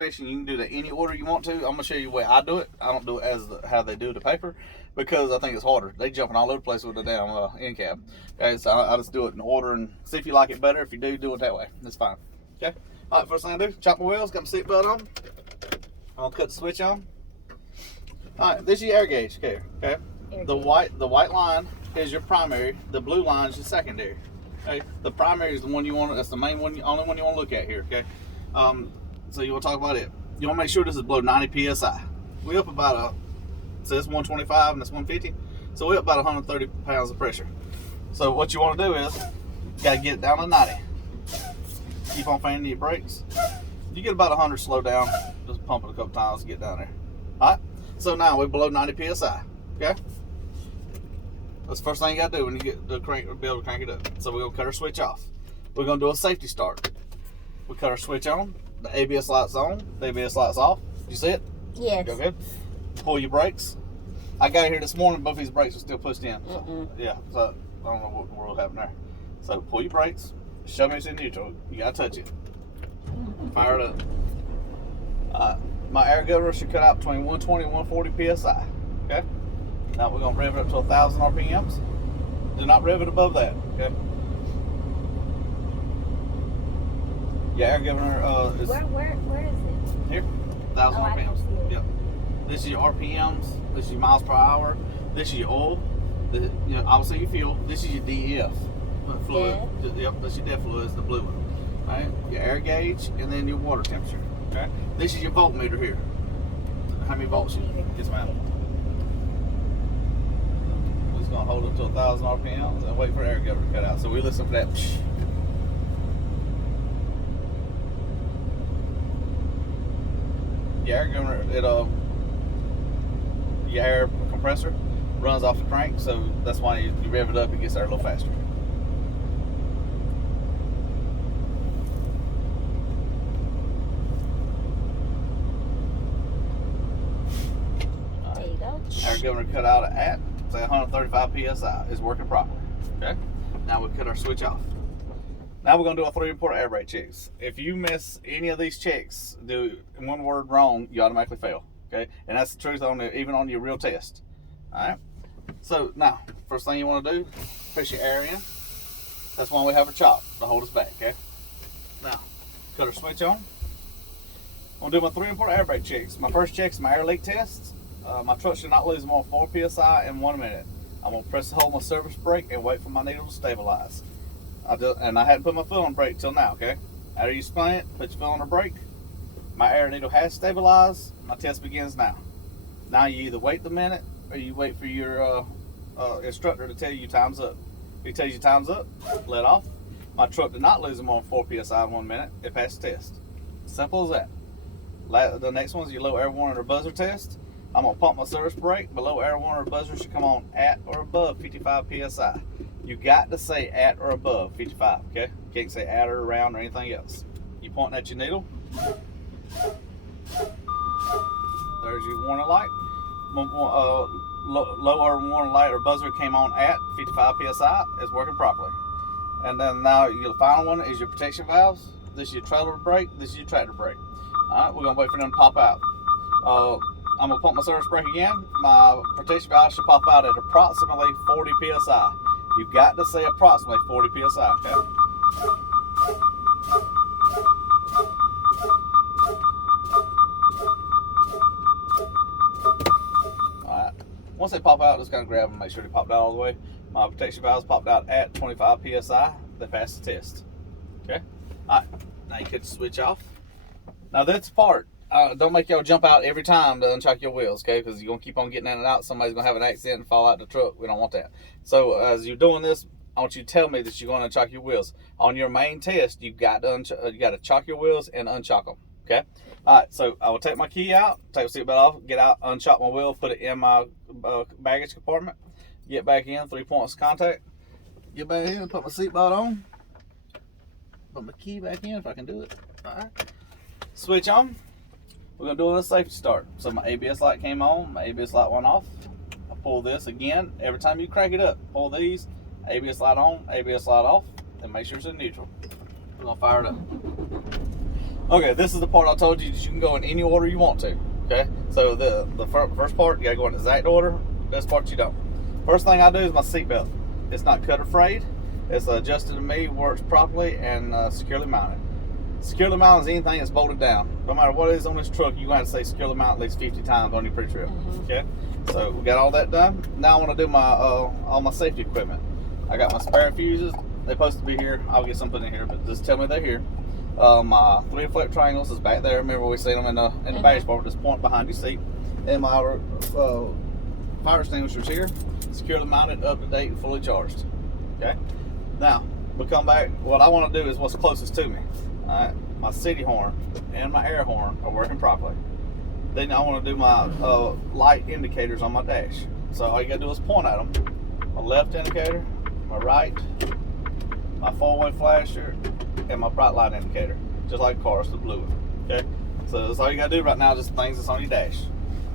You can do that any order you want to. I'm gonna show you the way I do it. I don't do it as how they do the paper because I think it's harder. They jumping all over the place with the damn end cap. Okay, so I just do it in order and see if you like it better. If you do it that way. That's fine. Okay. All right. First thing I do, chop my wheels, got my seatbelt on. I'm gonna cut the switch on. All right. This is your air gauge. Okay. The white line is your primary. The blue line is your secondary. Okay. The primary is the one you want. That's the main one. Only one you want to look at here. Okay. So you want to talk about it. You want to make sure this is below 90 psi. We up about so it's 125 and it's 150. So we up about 130 pounds of pressure. So what you want to do is you got to get it down to 90. Keep on fanning your brakes. You get about 100, slow down. Just pump it a couple times to get down there. All right. So now we're below 90 psi. Okay. That's the first thing you got to do when you get the crank, be able to crank it up. So we're gonna cut our switch off. We're gonna do a safety start. We cut our switch on. The ABS light's on, the ABS light's off. You see it? Yes. Okay. Pull your brakes. I got here this morning, both these brakes are still pushed in. So, yeah, so I don't know what in the world happened there. So pull your brakes, show me it's in neutral. You gotta touch it. Fire it up. My air governor should cut out between 120 and 140 psi. Okay? Now we're gonna rev it up to 1,000 RPMs. Do not rev it above that. Okay? Yeah, air governor is where is it? here, 1,000 RPMs. Yep. This is your RPMs. This is your miles per hour. This is your oil. Obviously your fuel. This is your DEF fluid. Yeah. Yep. This is your DEF fluid. It's the blue one. Right. Your air gauge and then your water temperature. Okay. This is your voltmeter here. How many volts you? Yes, ma'am. We're just gonna hold it to 1,000 RPMs and wait for air governor to cut out. So we listen for that. Your air governor, your air compressor runs off the crank, so that's why you rev it up, it gets there a little faster. There you go. Air governor cut out at say 135 psi is working properly. Okay. Now we cut our switch off. Now we're going to do a 3 report air brake checks. If you miss any of these checks, do one word wrong, you automatically fail. Okay, and that's the truth even on your real test. All right. So now, first thing you want to do, push your air in. That's why we have a chop to hold us back. Okay. Now, cut our switch on. I'm going to do my 3 report air brake checks. My first check is my air leak test. My truck should not lose more than 4 psi in 1 minute. I'm going to press hold my service brake and wait for my needle to stabilize. And I hadn't put my foot on brake till now, okay? After you spin it, put your foot on the brake. My air needle has stabilized. My test begins now. Now you either wait the minute or you wait for your instructor to tell you time's up. If he tells you time's up, let off. My truck did not lose more than 4 psi in 1 minute. It passed the test. Simple as that. The next one is your low air warning or buzzer test. I'm going to pump my service brake. My low air warning or buzzer should come on at or above 55 psi. You got to say at or above 55, okay? You can't say at or around or anything else. You pointing at your needle. There's your warning light. Lower warning light or buzzer came on at 55 psi. It's working properly. And then now your final one is your protection valves. This is your trailer brake. This is your tractor brake. All right, we're gonna wait for them to pop out. I'm gonna pump my service brake again. My protection valve should pop out at approximately 40 psi. You've got to say approximately 40 psi, okay? Alright. Once they pop out, just kind of grab them and make sure they popped out all the way. My protection valves popped out at 25 psi. They passed the test. Okay? Alright. Now you cut the switch off. Now that's the part. Don't make y'all jump out every time to unchock your wheels, okay? Because you're going to keep on getting in and out. Somebody's going to have an accident and fall out the truck. We don't want that. So as you're doing this, I want you to tell me that you're going to unchock your wheels. On your main test, you got to chock your wheels and unchock them, okay? All right, so I will take my key out, take the seatbelt off, get out, unchock my wheel, put it in my baggage compartment, get back in, 3 points of contact, get back in, put my seatbelt on, put my key back in if I can do it. All right, switch on. We're going to do a safety start. So my ABS light came on, my ABS light went off. I pull this again. Every time you crank it up, pull these, ABS light on, ABS light off, and make sure it's in neutral. We're going to fire it up. Okay, this is the part I told you that you can go in any order you want to. Okay, so the first part, you gotta go in exact order. This part you don't. First thing I do is my seatbelt. It's not cut or frayed. It's adjusted to me, works properly, and securely mounted. Securely mounted is anything that's bolted down. No matter what it is on this truck, you're going to have to say securely mounted at least 50 times on your pre-trip. Okay, so we got all that done. Now I want to do my all my safety equipment. I got my spare fuses. They're supposed to be here. I'll get some put in here, but just tell me they're here. My 3 flip triangles is back there. Remember we seen them in the dashboard, just point behind your seat. And my fire extinguisher's here, securely mounted, up to date, and fully charged. Okay. Now we come back. What I want to do is what's closest to me. All right. My city horn and my air horn are working properly. Then I want to do my light indicators on my dash. So all you gotta do is point at them. My left indicator, my right, my four-way flasher, and my bright light indicator, just like cars, the blue one. Okay, so that's all you gotta do right now, just things that's on your dash.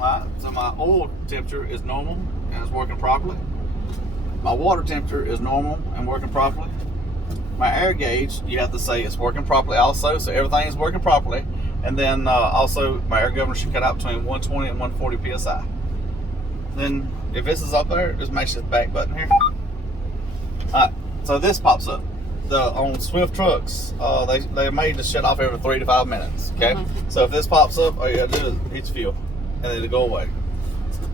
All right, so my oil temperature is normal and it's working properly. My water temperature is normal and working properly. My air gauge, you have to say it's working properly also, so everything is working properly. And then also my air governor should cut out between 120 and 140 psi. Then if this is up there, just make sure the back button here. Alright, so this pops up. On Swift trucks, they're made to shut off every 3 to 5 minutes. Okay, so if this pops up, all you gotta do is hit your fuel, and then it'll go away.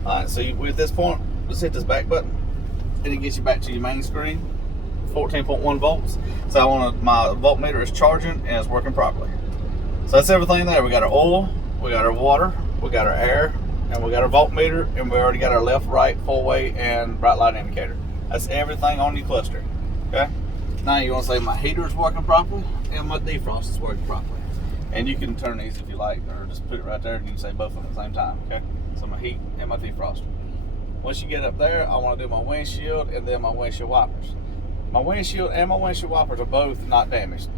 Alright, so at this point, just hit this back button, and it gets you back to your main screen. 14.1 volts. So my voltmeter is charging and it's working properly. So that's everything there. We got our oil, we got our water, we got our air, and we got our voltmeter, and we already got our left, right, four-way, and bright light indicator. That's everything on your cluster. Okay. Now you want to say my heater is working properly and my defrost is working properly. And you can turn these if you like, or just put it right there and you can say both of them at the same time. Okay. So my heat and my defrost. Once you get up there, I want to do my windshield and then my windshield wipers. My windshield and my windshield wipers are both not damaged.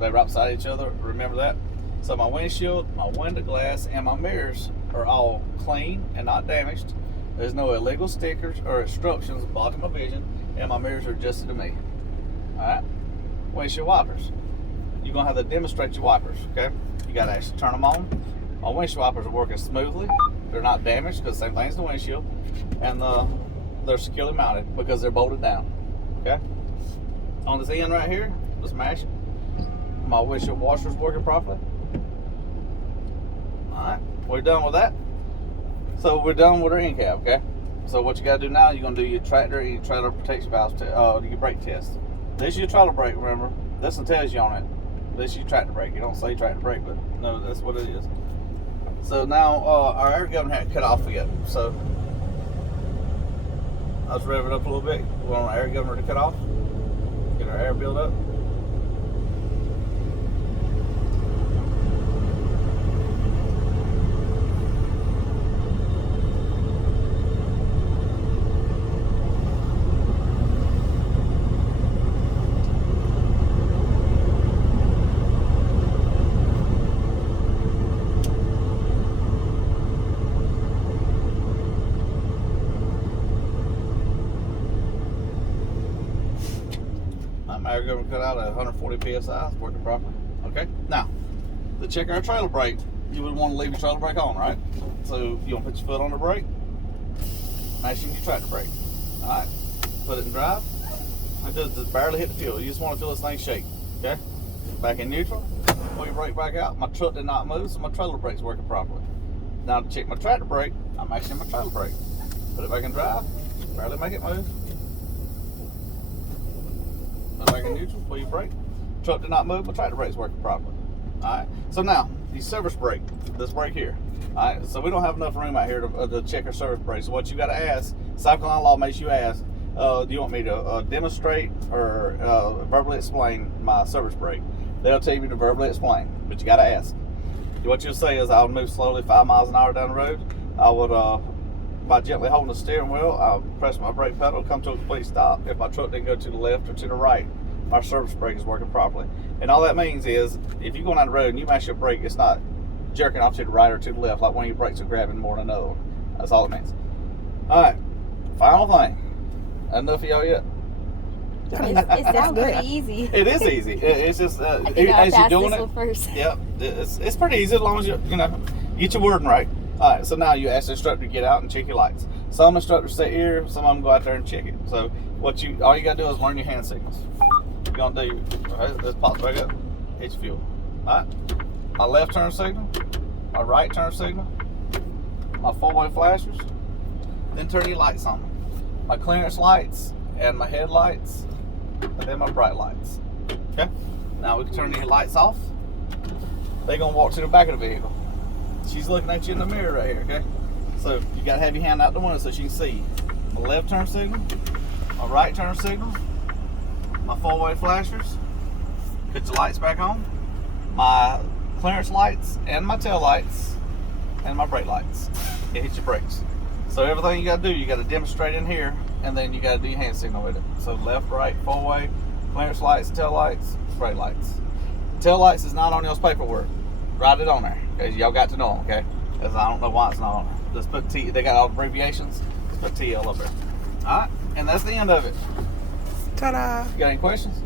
They're right beside each other. Remember that. So my windshield, my window glass, and my mirrors are all clean and not damaged. There's no illegal stickers or instructions blocking my vision, and my mirrors are adjusted to me. All right. Windshield wipers. You're gonna have to demonstrate your wipers. Okay. You gotta actually turn them on. My windshield wipers are working smoothly. They're not damaged because same thing as the windshield, and they're securely mounted because they're bolted down. Okay. On this end right here, just mash it. My windshield washer's working properly. Alright, we're done with that. So we're done with our end cap, okay? So what you gotta do now, you're gonna do your tractor and your trailer protection valves, your brake test. This is your trailer brake, remember? This one tells you on it. This is your tractor brake. You don't say tractor brake, but no, that's what it is. So now our air governor hadn't cut off yet. So I was revving up a little bit. We want our air governor to cut off. Get our air build up. My air governor cut out at 140 psi. It's working properly. Okay. Now, to check our trailer brake, you would want to leave your trailer brake on, right? So you want to put your foot on the brake, mashing your tractor brake. All right. Put it in drive. I just barely hit the fuel. You just want to feel this thing shake. Okay. Back in neutral. Pull your brake back out. My truck did not move, so my trailer brake's working properly. Now to check my tractor brake, I'm mashing my trailer brake. Put it back in drive. Barely make it move. Back in neutral, pull your brake. Truck did not move, but tractor brake's working properly. Alright, so now, the service brake, this brake here. Alright, so we don't have enough room out here to check our service brake. So what you got to ask, South Carolina law makes you ask, do you want me to demonstrate or verbally explain my service brake? They'll tell you to verbally explain, but you got to ask. What you'll say is, I would move slowly 5 miles an hour down the road. I would, by gently holding the steering wheel, I'll press my brake pedal, come to a complete stop. If my truck didn't go to the left or to the right, my service brake is working properly. And all that means is, if you're going down the road and you mash your brake, it's not jerking off to the right or to the left, like one of your brakes are grabbing more than another one. That's all it means. All right, final thing. Enough of y'all yet? It sounds pretty easy. It is easy. It's just I think I'll as you're pass doing this it. one first. Yep, it's pretty easy as long as you get your wording right. All right, so now you ask the instructor to get out and check your lights. Some instructors sit here, some of them go out there and check it. So all you gotta do is learn your hand signals. You're gonna do, all right, this pops back up, hit your fuel. All right, my left turn signal, my right turn signal, my four-way flashers, then turn your lights on. My clearance lights and my headlights, and then my bright lights. Okay, now we can turn these lights off. They're gonna walk to the back of the vehicle. She's looking at you in the mirror right here, okay? So you gotta have your hand out the window so she can see my left turn signal, my right turn signal, my four-way flashers, put your lights back on, my clearance lights and my tail lights, and my brake lights. You hit your brakes. So everything you gotta do, you gotta demonstrate in here, and then you gotta do your hand signal with it. So left, right, four-way, clearance lights, tail lights, brake lights. Tail lights is not on y'all's paperwork. Write it on there, okay? Y'all got to know them, okay? Because I don't know why it's not on there. Just put T. They got all abbreviations. Just put TL up there. All right, and that's the end of it. Ta-da! You got any questions?